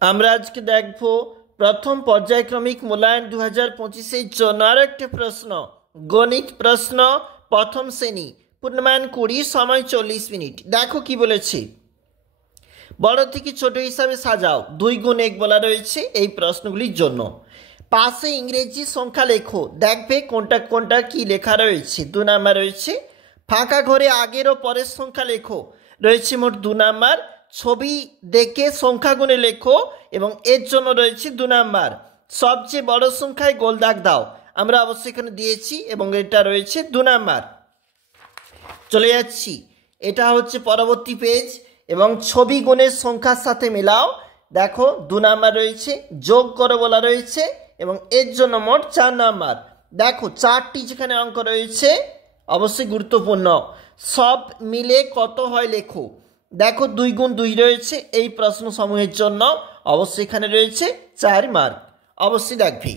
আমরা আজকে দেখব প্রথম পর্যায়ক্রমিক মূল্যায়ন 2025-এর জন্য আর একটা প্রশ্ন, গণিত প্রশ্ন, প্রথম শ্রেণী, পূর্ণমান 20, সময় 40 মিনিট। দেখো কি বলেছে, বড় থেকে ছোট হিসাবে সাজাও, 2 গুণ 1 বলা রয়েছে এই প্রশ্নগুলির জন্য। পাশে ইংরেজি সংখ্যা লেখো, দেখবে কোনটা কোনটা কি লেখা রয়েছে। 2 নাম্বার রয়েছে ফাঁকা ঘরে আগের ও পরের সংখ্যা লেখো, রয়েছে মোট 2 নাম্বার। ছবি দেখে সংখ্যা গুণে লেখো এবং এর জন্য রয়েছে 2 নাম্বার। সবচেয়ে বড় সংখ্যায় গোল দাগ দাও, আমরা অবশ্যই এখানে দিয়েছি এবং এটা রয়েছে 2 নাম্বার। চলে যাচ্ছি, এটা হচ্ছে পরবর্তী পেজ এবং ছবি গুণের সংখ্যার সাথে মেলাও। দেখো 2 নাম্বার রয়েছে, যোগ করো বলা রয়েছে এবং এর জন্য মোট 4 নাম্বার। দেখো 4টি যেখানে অঙ্ক রয়েছে অবশ্যই গুরুত্বপূর্ণ। সব মিলে কত হয় লেখো। দেখো 2 গুণ 2 রয়েছে এই প্রশ্ন সমূহের জন্য, অবশ্যই এখানে রয়েছে 4 মার্ক, অবশ্যই দেখবি।